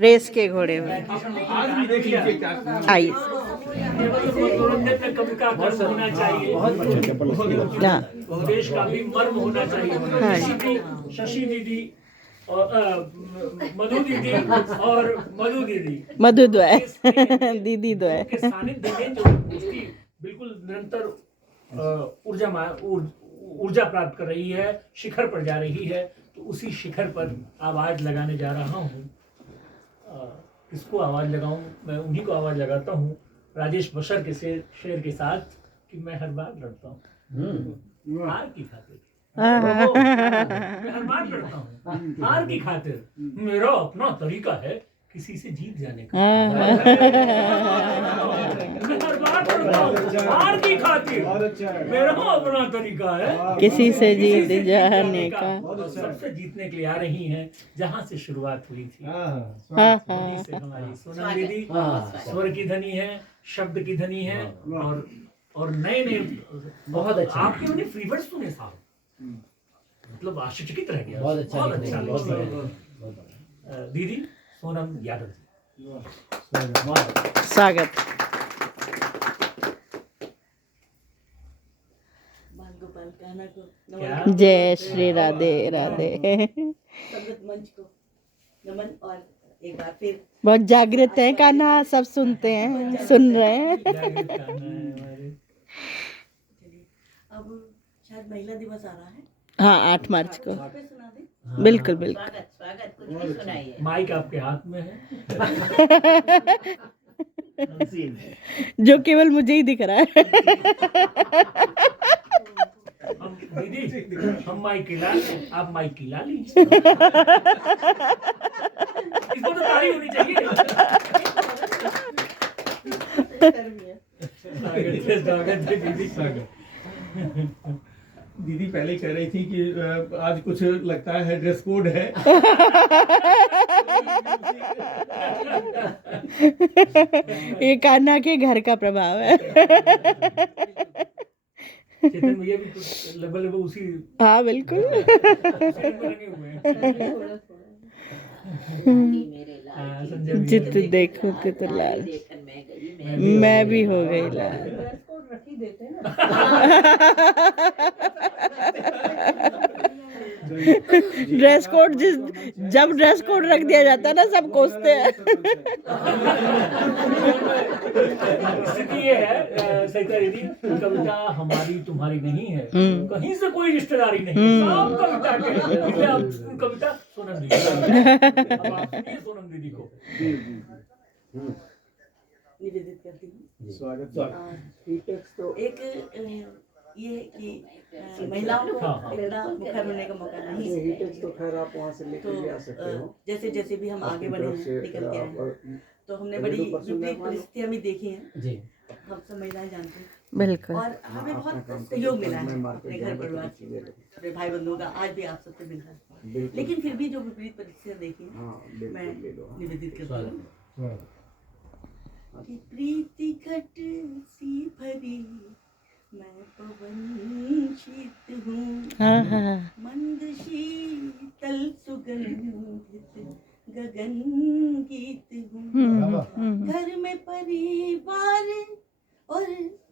Race के घोड़े हुए। आज भी देख लीजिए क्या आइए। कविता कर्म होना चाहिए, हाँ देश का भी मर्म होना चाहिए। हाँ। शशि दीदी और मधु दीदी और मधु दीदी मधु द्वय दीदी द्वय के सानिध्य में जो उसकी बिल्कुल निरंतर ऊर्जा प्राप्त कर रही है, शिखर पर जा रही है, तो उसी शिखर पर आवाज लगाने जा रहा हूँ। किसको आवाज लगाऊं? मैं उन्हीं को आवाज लगाता हूँ, राजेश बशर के शेर के साथ, कि मैं हर बार लड़ता हूँ हार की खातिर। मैं हर बार लड़ता हूँ हार की खातिर, मेरा अपना तरीका है किसी से जीत जाने का। मैं हर बार लड़ता हूँ हार की खातिर, मेरा अपना तरीका है किसी से जीत जाने का। सबसे जीतने के लिए आ रही हैं जहाँ से शुरुआत हुई थी, वहीं से हमारी सोनम दीदी स्वर की धनी है, शब्द की धनी है, और नए नए बहुत अच्छा। आपके मैंने फ्री वर्ड्स सुने साहब, मतलब आश्चर्यचकित रह गया। बहुत अच्छा दीदी सोनम यादव जी, स्वागत। गोपाल कहना को जय श्री राधे राधे। संगत मंच को नमन, और एक बार फिर बहुत जागृत है कान्हा, सब सुनते हैं, सुन रहे हैं। अब शायद महिला दिवस आ रहा है। हाँ 8 मार्च को। पे सुना दे। बिल्कुल बिल्कुल। स्वागत स्वागत, कुछ भी सुनाइए। माइक आपके हाथ में है। जो केवल मुझे ही दिख रहा है। हम दीदी, हम माइक की लाल, आप माइक की लाली। इसको तो ताली होनी चाहिए। स्वागत है दीदी, स्वागत। दीदी पहले कह रही थी कि आज कुछ लगता है ड्रेस कोड है। ये कान्हा के घर का प्रभाव है। चेतन भैया भी कुछ लगभग उसी हाँ बिल्कुल। लगे हुए हैं। जित देखूं तित लाल, मैं भी हो गई लाल। ड्रेस कोड जब ड्रेस कोड रख दिया जाता है ना, सब कोसते हैं। स्थिति ये है सहिता दीदी, कविता हमारी तुम्हारी नहीं है, कहीं से कोई रिश्तेदारी नहीं है, सब कविता के हैं। इसलिए आप कविता सोनम दीदी, अब आप सुनिए सोनम दीदी को। निवेदित करती हूँ। स्वागत। तो एक ये है कि महिलाओं को इतना मुखर होने का मौका नहीं है। तो खैर आप वहाँ से लेकर भी आ सकते हो। जैसे जैसे भी हम आगे बढ़े हैं, निकल के आए हैं, तो हमने बड़ी विपरीत परिस्थितियाँ भी देखी हैं जी। हम सब महिलाएं जानते हैं बिल्कुल, और हमें बहुत सहयोग मिला है अपने घर परिवार, अपने भाई बंधुओं का, आज भी आप सबसे मिल रहा है। लेकिन फिर भी जो विपरीत परिस्थितियाँ देखी हैं, मैं निवेदित करती हूँ कि प्रीति घट सी भरी मैं पवन शीत हूँ, मंद शीतल सुगंधित गगन गीत हूँ। घर में परिवार और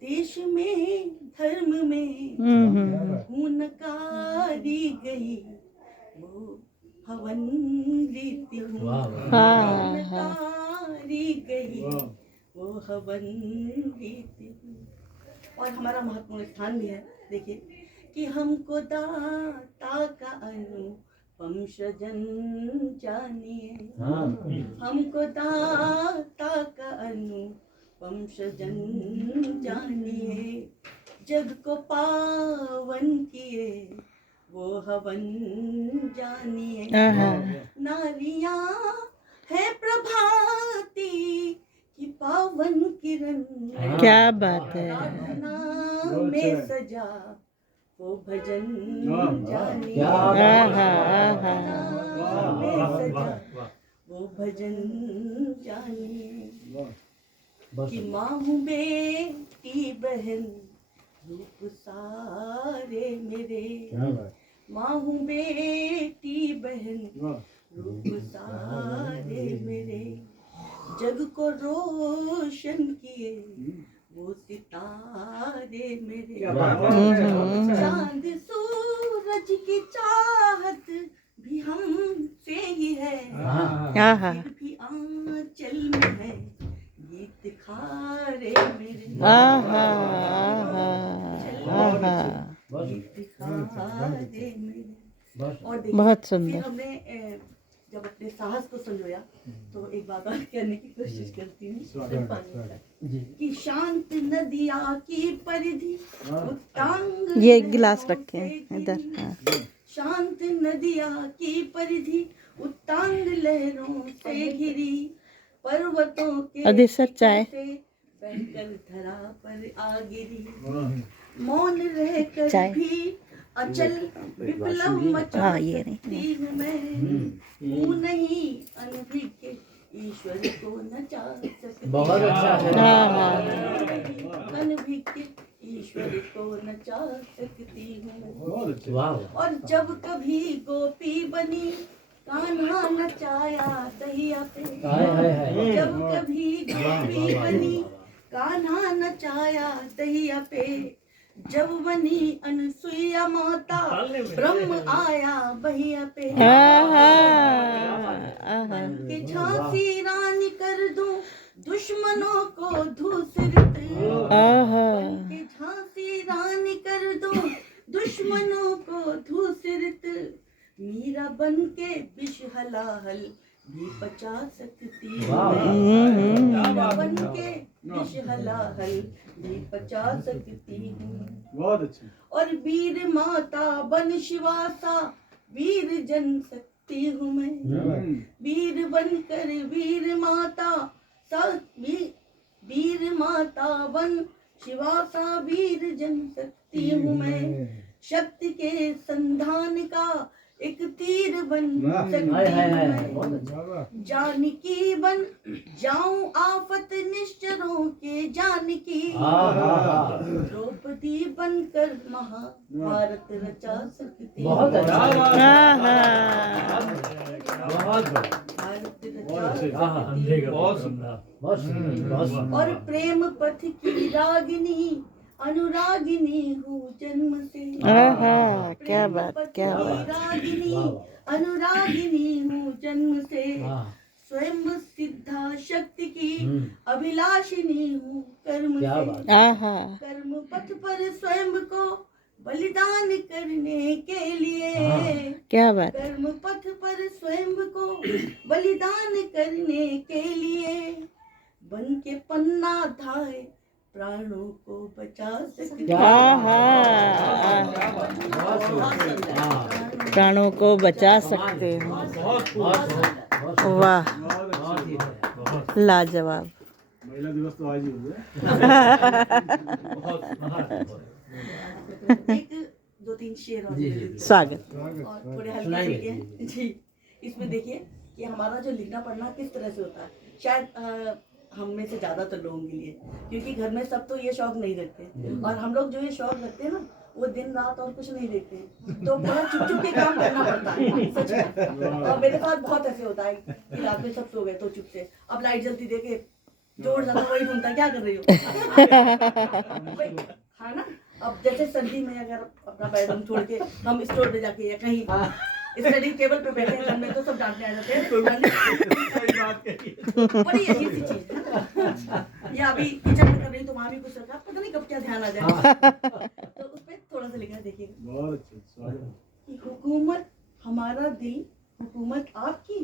देश में धर्म में हूँ नकारी गई वो हवन रीति हूँ, नकारी गई वो हवन रीति हूँ। और हमारा महत्वपूर्ण स्थान भी है, देखिए कि हमको दाता का अनुपम सृजन जानिए, हमको दाता का अनुपम सृजन जानिए, जग को पावन किए वो हवन जानिए। नारियां है प्रभाती की पावन किरण, क्या बात है। में सजा वो भजन जानिए, में सजा वो भजन जानिए, कि माँ हूँ बेटी बहन रूप सारे मेरे, माँ हूँ बेटी बहन रूप सारे मेरे, जग को रोशन किए वो सितारे मेरे, चांद सूरज की चाहत भी हमसे ही है, आहा फिर भी आंचल में है गीत खारे मेरे, आहा आहा गीत खारे मेरे। और देखिए, बहुत फिर सुंदर। हमने जब अपने साहस को संजोया तो एक बात और कहने की कोशिश करती हूँ कि शांत नदिया की परिधि उत्तांग ये गिलास लहरों रखे से हैं इधर। घिरी, हाँ। शांत नदिया की परिधि उत्तांग लहरों से घिरी, पर्वतों के अधे सर चाय। शिखर से बहकर धरा पर आ गिरी, मौन रहकर चाय। भी अचल विप्लव मचा हाँ, ये नहीं। सकती हूँ मैं, हूँ नहीं अनभिज्ञ ईश्वर को नचा सकती, बहुत अच्छा है। अनभिज्ञ ईश्वर को नचा सकती हूँ। वाह और जब कभी गोपी बनी कान्हा नचाया दहिया पे, जब कभी गोपी बनी कान्हा नचाया दहिया पे, जब बनी अनसुईया माता ब्रह्म आया बहिया पे, आहा आहा कि झांसी रानी कर दूं दुश्मनों को धूसरित, आहा कि झांसी रानी कर दूं दुश्मनों को धूसरित, मीरा बन के विष हलाहल भी बचा सकती हूँ, मीरा बन के विष हलाहल भी बचा सकती हूँ। बहुत अच्छी। और वीर माता बन शिवासा वीर जन सकती हूँ मैं, वीर बनकर वीर माता वीर माता बन शिवासा वीर जन सकती हूँ मैं, शक्ति के संधान का एक तीर बन सकती हूँ मैं, जानकी बन जाऊं आफत निश्चरों के जानकी, द्रौपदी बनकर महाभारत रचा सकती हूँ, बहुत अच्छा। भारत रचा सकती हूँ। बहुत सुंदर। और प्रेम पथ की रागिनी अनुरागिनी हूँ जन्म से, आहा क्या बात क्या प्रेम पथ बात। की रागिनी अनुरागिनी हूँ जन्म से, स्वयं सिद्धा शक्ति की अभिलाषिनी हूँ कर्म से, आहा कर्म पथ पर स्वयं को बलिदान करने के लिए, क्या बात। कर्म पथ पर स्वयं को बलिदान करने के लिए, बन के पन्ना धाए प्राणों को बचा सकती, आहा प्राणों को बचा सकते हो। वाह लाजवाब। महिला दिवस तो आज ही हो गया। एक दो तीन शेर और स्वागत। और थोड़े हल्के फुल्के जी। इसमें देखिए कि हमारा जो लिखना पढ़ना किस तरह से होता है, शायद हम में से ज्यादातर लोगों के लिए, क्योंकि घर में सब तो ये शौक नहीं रखते, और हम लोग जो ये शौक रखते हैं ना वो दिन रात और कुछ नहीं देखते हैं, तो बड़ा चुप चुप के काम करना पड़ता है सच में। और मेरे साथ बहुत ऐसे होता है कि रात में सब सो गए तो चुप से, अब लाइट जलती देखे जोर ज्यादा वही ढूंढता क्या कर रही हो हाँ ना। अब जैसे सर्दी में अगर अपना बेडरूम छोड़ के हम स्टोर पे जाके या कहीं स्टडी टेबल पे बैठे हैं घर में तो सब डांटने आ जाते हैं, बड़ी अजीब सी चीज है। या अभी किचन में कर रही तो वहाँ भी कुछ रखा, पता नहीं कब क्या ध्यान आ जाए। तो उस पर थोड़ा सा लिखा देखिए बहुत अच्छे। कि हुकूमत हमारा दिल हुकूमत आपकी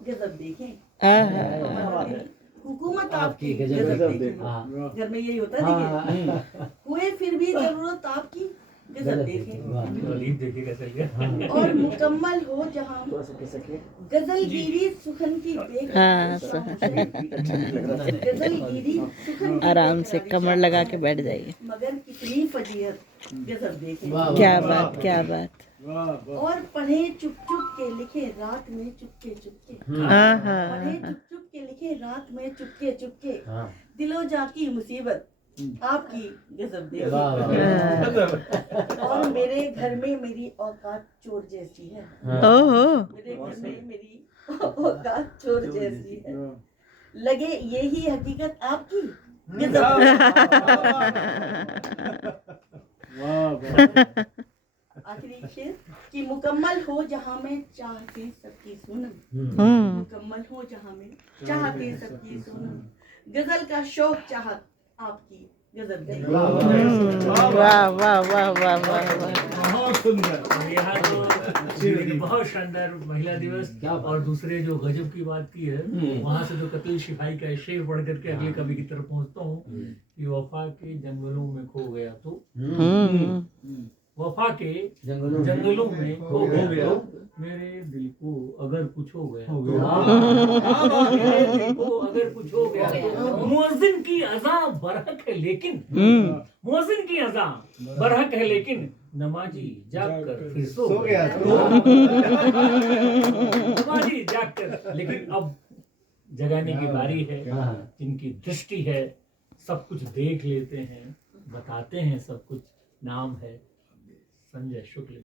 गजब देखें, हमारा दिल हुकूमत आपकी गजब देखें। घर में यही होता है देखिए, हुए फिर भी जरूरत आपकी गजब देखें, देखिए कैसे लिया। और मुकम्मल हो जहाँ गजलगिरी सुखन की हाँ, गजलगिरी सुखन की आराम से कमर लगा के बैठ जाइए। मगर कितनी फजीहत गजब देखें। क्या बात क्या बात। और पढ़े चुप चुप के लिखे रात में चुपके चुपके, आहा पढ़े चुप चुप के लिखे रात में चुपके चुपके, दिलो जाकी मुसीबत आपकी गजब देखें। और मेरे घर में मेरी औकात चोर जैसी है, ओहो मेरे घर में मेरी औकात चोर जैसी है, लगे यही हकीकत आपकी गजब। आखिरी शेर कि मुकम्मल हो जहां में चाहते सबकी सोनम, मुकम्मल हो जहां में चाहते सबकी सोनम, गजल का शौक चाहत आपकी गजल दे। वाह वाह वाह वाह वाह वाह। बहुत सुंदर। और यहाँ तो बहुत शानदार महिला दिवस और दूसरे जो गजब की बात की है, वहाँ से जो कत्ल शिपाही का शेर पढ़ करके अगले कवि की तरफ पहुँचता हूँ कि वफा के जंगलों में खो गया तो, वफा के जंगलों में खो गया तो मेरे दिल को अगर कुछ हो गया, मेरे दिल को अगर कुछ हो गया तो मुअज्जिन की अज़ा बरहक है लेकिन, मुअज्जिन की अज़ा बरहक है लेकिन नमाजी जागकर फिर सो गया तो, नमाजी जागकर, लेकिन अब जगाने की बारी है। जिनकी दृष्टि है सब कुछ देख लेते हैं, बताते हैं सब कुछ। नाम है संजय शुक्ल।